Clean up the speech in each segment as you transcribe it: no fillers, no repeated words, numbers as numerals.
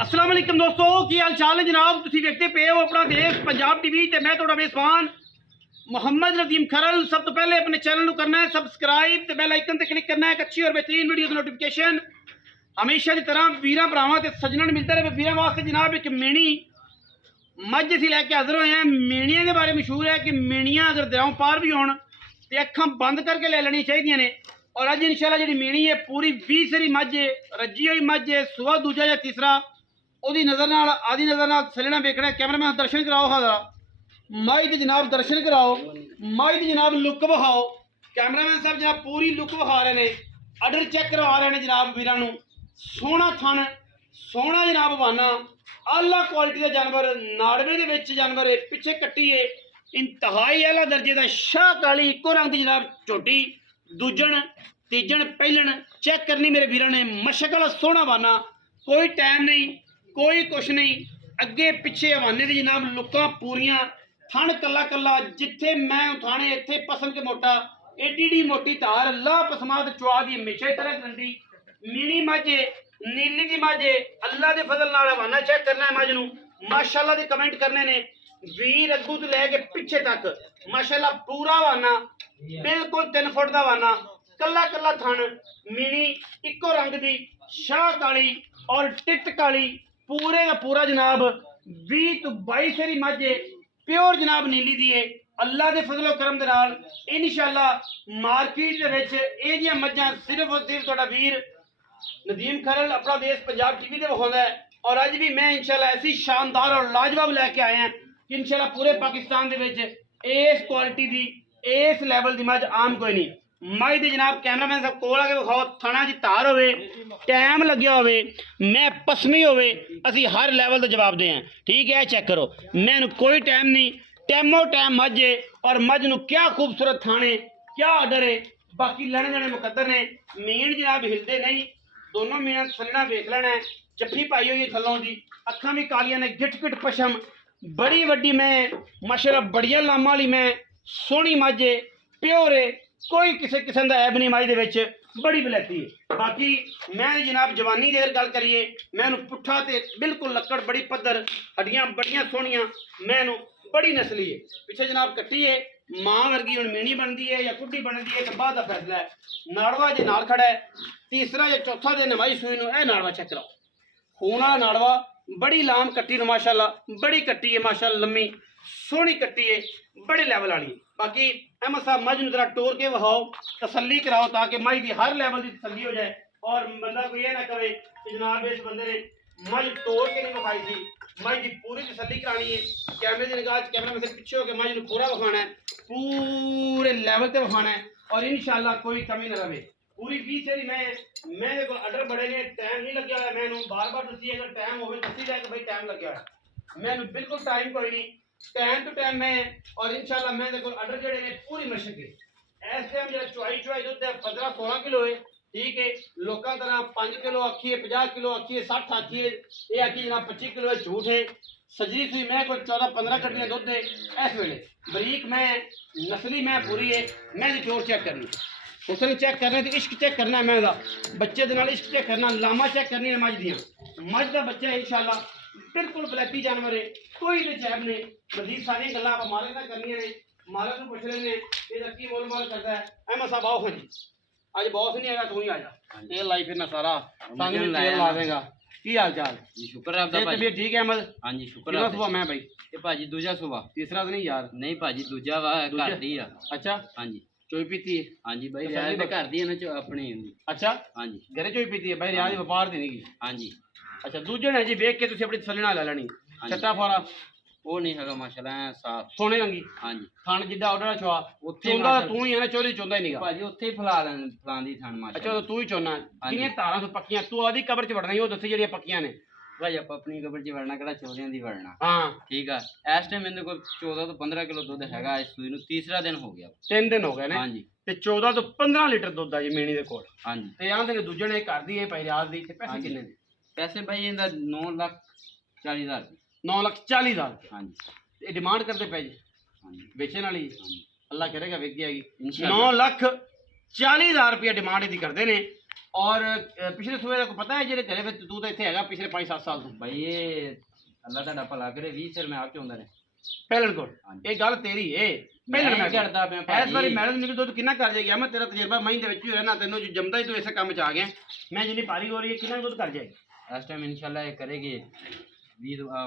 अस्सलाम वालेकुम दोस्तों, की हाल चाल है जनाब। तुसीं देखते पे हो अपना देश पंजाब टीवी ते मैं तुहाडा मेज़बान मोहम्मद नदीम खरल। सब तो पहले अपने चैनल को करना है सबसक्राइब ते बेल आइकन ते क्लिक करना है एक अच्छी और बेहतरीन वीडियो की नोटिफिकेशन हमेशा की तरह वीर भरावां ते सज्जनां नूं मिलता रहे। वीरां वास्ते जनाब एक मेणी मझ असीं लैके हाज़र होए हैं। मेणियां के बारे मशहूर है कि मेणियां अगर दरियाओं पार भी होण ते अखां बंद करके ले लैणियां चाहिदियां ने। और अज इंशाल्लाह जी मेणी है पूरी 20 सरी मझ है, रजी हुई मझ है, सुआ दूजा या तीसरा ओदी नज़र नाल आधी नज़र नाल सलना वेखना। कैमरामैन दर्शन कराओ, हाजरा माई दी जनाब दर्शन कराओ, माई दी जनाब लुक विखाओ। कैमरामैन साहब जनाब पूरी लुक विखा रहे हैं, आर्डर चेक करवा रहे हैं जनाब वीरां नूं। सोहना थन, सोहना जनाब वाना, आला क्वालिटी का जानवर, नाड़वे दे विच जानवर है, पिछे कट्टी है, इंतहाई आला दर्जे का शाह काली इको रंग की जनाब झोटी, दूजन तीजन पहलन चेक करनी मेरे वीरां ने। मशक वाला सोहना वाना, कोई टाइम नहीं, कोई कुछ नहीं, अगे पिछे हवाने की जनाब लुक्कां पूरियां, थन कला कला, जिथे मैं उठाने इत्थे पसंद के मोटा, एडी मोटी धार ला पसमाद चुआ दी हमेशा ही तरह गंदी मीनी माझे नीली दी माझे। अल्लाह के फजल नाल हवाना चेक करना है मझ नूं। माशाअल्लाह दे कमेंट करने ने वीर अग्गू तो लैके पिछे तक माशाअल्लाह पूरा हवाना, बिल्कुल 3 फुट का हवाना, कला कला थन, मीनी इको रंग दी, शाह काली और टिट काली, पूरे का पूरा जनाब 20 तो 22 सरी मझे प्योर जनाब नीली दी है। अल्लाह के फजलो करम दे नाल इंशाअल्लाह मार्केट दे विच इह जिहां मझां सिर्फ और सिर्फ तुहाडा वीर नदीम खरल अपना देश पंजाब टीवी ते विखाउंदा है। और अज भी मैं इंशाअल्लाह ऐसी शानदार और लाजवाब लैके आए हैं कि इंशाअल्लाह पूरे पाकिस्तान दे विच इस क्वालिटी दी इस लैवल दी मझ आम कोई नहीं। मझ दी जनाब कैमरामैन साहब कोल आके विखाओ, थणा दी धार होवे, टाइम लग्या होवे, मैं पसमी होवे, असी हर लैवल दा जवाब दे हैं। ठीक है, चेक करो, मैनू कोई टाइम नहीं, टाइमो टाइम मझ है। और मझ नू क्या खूबसूरत थाने, क्या ऑर्डर है, बाकी लेने देने मुकद्दर ने। मीन जनाब हिलते नहीं, दोनों मीना सलना वेख लेना है। जफ्फी पाई हुई है थलों की, अखां भी कालियां ने, गिट गिट पशम, बड़ी वड्डी मैं माशाअल्लाह, बढ़िया लामा वाली मैं, सोहनी मझ है, प्योर है, कोई किसी किस्म का ऐब नहीं मझ दे विच, बड़ी बलैती है। बाकी मैं जनाब जवानी देर गल करिए, मैं पुट्ठा ते बिल्कुल लक्कड़ बड़ी पद्धर, हड्डियां बड़ियां सोहनियां, मैं बड़ी नस्ली है। पिछे जनाब कट्टी है, मां वर्गी हुण मीनी बनती है या कुड्डी बनती है, तो बाद का फैसला है। नाड़वा जे नाल खड़ा है, तीसरा या चौथा दिन नवाई सूई नूं ए नाड़वा चेक कराओ, खून वाला नाड़वा, बड़ी लाम कट्टी नूं माशाअल्लाह, बड़ी कट्टी है माशाअल्लाह, लम्मी सोहनी कट्टी है, बड़े लैवल वाली। बाकी अहमद साहब मझ नूं जरा टोर के विखाओ, तसल्ली कराओ, ताकि मझ की हर लैवल की तसल्ली हो जाए। और बंदा कोई ये ना करे कि जनाब इस बंदे ने मझ तोड़ के नहीं विखाई थी, मझ की पूरी तसल्ली करानी है। कैमरे की निगाह कैमरा में से पिछे होकर मझ नूं पूरा विखाना है, पूरे लैवल ते विखाना है, और इंशाअल्लाह कोई कमी ना रहे। पूरी 20 सरी मैं देखो अडर बड़े ने, टाइम नहीं लग्या हुआ, मैं बार बार दसी, अगर टाइम हो दसी जाए कि भाई टाइम लग्या है, मैं बिल्कुल टाइम कोई नहीं, टाइम टू टाइम मैं। और इंशाअल्लाह मैं देखो अडर जड़े ने पूरी मशक है। इस टाइम जो चुआई दुध है 15-16 किलो है। ठीक है, लोगों तरह 5 किलो आखिए, 50 किलो आखिए, 60 आखिए, ये आखिए जनाब 25 किलो है, झूठ है। सजरी सुई मैं कोई 14-15 कट्टियां दुध है इस वेले, बरीक मैं नस्ली मैं पूरी है। मैं प्योर चेक करनी, उसने चेक करना, तो इश्क चेक करना है, मैं बच्चे के नाल इश्क चेक करना, लामा चेक करनी है मझ दियाँ। मझ का बच्चा है इंशाअल्लाह बिल्कुल बलैती जानवर है, कोई भी चैब नहीं। मजीद सारिया गल्लां आप मालिक नाल करनियां ने, मालिक नूं पुछ लेने ये की मोल माल करता है। अहमद साहब आओ, हाँ जी अज बॉस नहीं आएगा, तू ही आ जा, ये लाई फिरना सारा संग में तेल ला देगा। की हाल चाल जी? शुक्र है आपका भाई, ठीक है अहमद? हाँ जी शुक्र है। सुबह मैं भाई ये भाजी दूजा सुबह, तीसरा तो नहीं यार? नहीं भाजी दूजा वा, घर दी आ। अच्छा हाँ जी, चोई पीती है? हाँ जी भाई रियाज दे घर दी है ना, अपनी। अच्छा हाँ जी, घरे चोई पीती है भाई, रियाज व्यापार दी नहीं? हाँ जी। अच्छा दूजे ने जी वेख के तुसीं अपनी तसल्ली नाल ले लैनी। छट्टा फारा वो नहीं है माशाअल्लाह, साफ सोने रंगी। हाँ जी, थन जिद्दां ऑर्डर छुआ चोंदा तू ही है ना, चोरी चोंदा ही नहीं भाजी, उत्थे ही फलांदी थन माशाअल्लाह। अच्छा तो तू ही चोना, किनियां तारां तो पक्कियां, तू आदी कबर च वड़ना ही, वो दसी जेहड़ियां पक्कियां ने भाई, आप अपनी कबर च वड़ना किहड़ा चोरियां दी वड़ना। हाँ ठीक है, इस टाइम मेरे को 14 तो 15 किलो दुध हैगा, इस सूई नूं तीसरा दिन हो गया, 3 दिन हो गए ने। हाँ जी, ते 14 तो 15 लीटर दुध आ जी मेणी दे कोल। हाँ जी, ते आंदे ने दूजे ने घर दी है भाई रियाज दी। ते पैसे किन्ने ने? पैसे भाई इहदा 9,40,000। 9,40,000? हाँ जी। ये डिमांड करते पे जी? हाँ जी, बेचने वाली? हाँ जी, अल्लाह करेगा विक जाएगी। 9,40,000 रुपया डिमांड यदि करते हैं। ਔਰ ਪਿਛਲੇ ਸੂਏ ਦਾ ਕੋਈ ਪਤਾ ਹੈ ਜਿਹੜੇ ਘਰੇ ਵਿੱਚ ਤੂੰ ਤਾਂ ਇੱਥੇ ਹੈਗਾ ਪਿਛਲੇ 5-7 ਸਾਲ ਤੋਂ ਭਾਈ ਇਹ ਅੱਲਾ ਤੁਹਾਡਾ ਭਲਾ ਕਰੇ 20 ਸਿਰ ਮੈਂ ਆਪ ਚੋਂਦਾ ਨੇ ਪਹਿਲਣ ਕੋਲ ਇਹ ਗੱਲ ਤੇਰੀ ਏ ਪਹਿਲਣ ਮੈਂ ਕਰਦਾ ਪਿਆ ਇਸ ਭਾਜੀ ਵਾਰੀ ਮੈਡਮ ਮੈਨੂੰ ਦੁੱਧ ਕਿੰਨਾ ਕਰ ਜਾਏਗਾ ਮੈਂ ਤੇਰਾ ਤਜਰਬਾ ਮਹੀਂ ਦੇ ਵਿੱਚ ਹੀ ਰਹਿਣਾ ਤੈਨੂੰ ਜੋ ਜੰਮਦਾ ਹੀ ਤੂੰ ਇਸੇ ਕੰਮ 'ਚ ਆ ਗਿਆ ਮੈਂ ਜਿੰਨੀ ਭਾਰੀ ਹੋ ਰਹੀ ਹੈ ਕਿੰਨਾ ਦੁੱਧ ਕਰ ਜਾਏਗੀ ਇਸ ਟਾਈਮ ਇਨਸ਼ਾਅੱਲਾ ਇਹ ਕਰੇਗੀ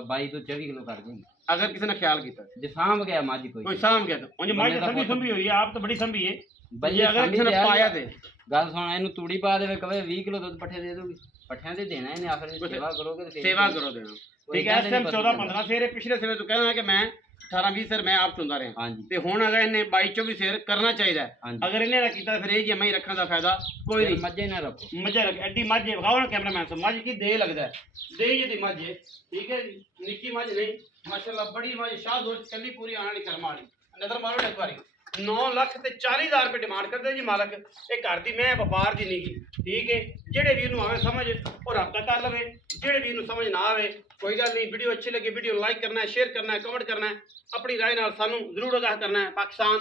22 ਤੋਂ 24 ਕਿਲੋ ਕਰ ਦੇਗੀ ਅਗਰ ਕਿਸੇ ਨੇ ਖਿਆਲ ਕੀਤਾ ਜੇ ਸਾਂਭ ਗਿਆ ਮੱਝ ਕੋਈ ਕੋਈ ਸਾਂਭ ਗਿਆ ਤਾਂ ਉਂਝ ਮਾਈ ਤਾਂ ਸੰਭੀ ਹੋਈ ਹੈ ਆਪ ਤਾਂ ਬੜੀ ਸੰਭੀ ਹੈ ਬਈ ਜੇ ਅਗਰ ਕਿਸੇ ਨੇ ਪਾਇਆ ਤੇ ਗੱਲ ਸੁਣ ਇਹਨੂੰ ਤੂੜੀ ਪਾ ਦੇਵੇ ਕਵੇ 20 ਕਿਲੋ ਦੁੱਧ ਪੱਠੇ ਦੇ ਦੂਗੀ ਪੱਠਿਆਂ ਦੇ ਦੇਣਾ ਇਹਨੇ ਆਖਰ ਵਿੱਚ ਸੇਵਾ ਕਰੋਗੇ ਤੇ ਸੇਵਾ ਕਰੋ ਦੇਣਾ ਠੀਕ ਹੈ ਇਸ ਟਾਈਮ 14-15 ਸੇਰੇ ਪਿਛਲੇ ਸੇਰੇ ਤੂੰ ਕਹਿਣਾ ਕਿ ਮੈਂ 18-20 ਸਿਰ ਮੈਂ ਆਪ ਚੁੰਦਾ ਰਿਹਾ ਹਾਂਜੀ ਤੇ ਹੁਣ ਅਗਰ ਇਹਨੇ 22-24 ਸਿਰ ਕਰਨਾ ਚਾਹੀਦਾ ਅਗਰ ਇਹਨੇ ਨਾ ਕੀਤਾ ਫਿਰ ਇਹ ਕਿ ਮੈਂ ਹੀ ਰੱਖਣ ਦਾ ਫਾਇਦਾ ਕੋਈ ਨਹੀਂ ਮੱਝੇ ਨਾ ਰੱਖੋ ਮੱਝੇ ਰੱਖ ਐਡੀ ਮੱਝ ਵਿਖਾਓ ਨਾ ਕੈਮਰਾਮੈਨ ਤੋਂ ਮੱਝ ਕੀ ਦੇ ਲੱਗਦਾ ਦੇ ਜਿਹਦੀ ਮੱਝ ਹੈ ਠੀਕ ਹੈ ਜੀ ਨਿੱਕੀ ਮੱਝ ਨਹੀਂ ਮਾਸ਼ਾਅੱਲਾ ਬੜੀ ਮੱਝ ਸ਼ਾਹਦੋਰ ਕੱਲੀ ਪੂਰੀ ਆਣ ਵਾਲੀ ਕਰਮ ਵਾਲੀ ਨਜ਼ਰ ਮਾਰੋ ਇੱਕ ਵਾਰੀ 9 ਲੱਖ ਤੇ 40,000 ਰੁਪਏ ਡਿਮਾਂਡ ਕਰਦੇ ਜੀ ਮਾਲਕ ਇਹ ਘਰ ਦੀ ਮੈਂ ਵਪਾਰ ਦੀ ਨਹੀਂ ਠੀਕ ਹੈ ਜਿਹੜੇ ਵੀਰ ਨੂੰ ਆਵੇ ਸਮਝ ਉਹ ਰਾਬਤਾ ਕਰ ਲਵੇ ਜਿਹੜੇ ਵੀਰ ਨੂੰ ਸਮਝ ਨਾ ਆਵੇ ਕੋਈ ਗੱਲ ਨਹੀਂ ਵੀਡੀਓ ਅੱਛੀ ਲੱਗੇ ਵੀਡੀਓ ਲਾਈਕ ਕਰਨਾ ਹੈ ਸ਼ੇਅਰ ਕਰਨਾ ਹੈ ਕਮੈਂਟ ਕਰਨਾ ਹੈ ਆਪਣੀ ਰਾਏ ਨਾਲ ਸਾਨੂੰ ਜ਼ਰੂਰ ਆਗਾਹ ਕਰਨਾ ਹੈ ਪਾਕਿਸਤਾਨ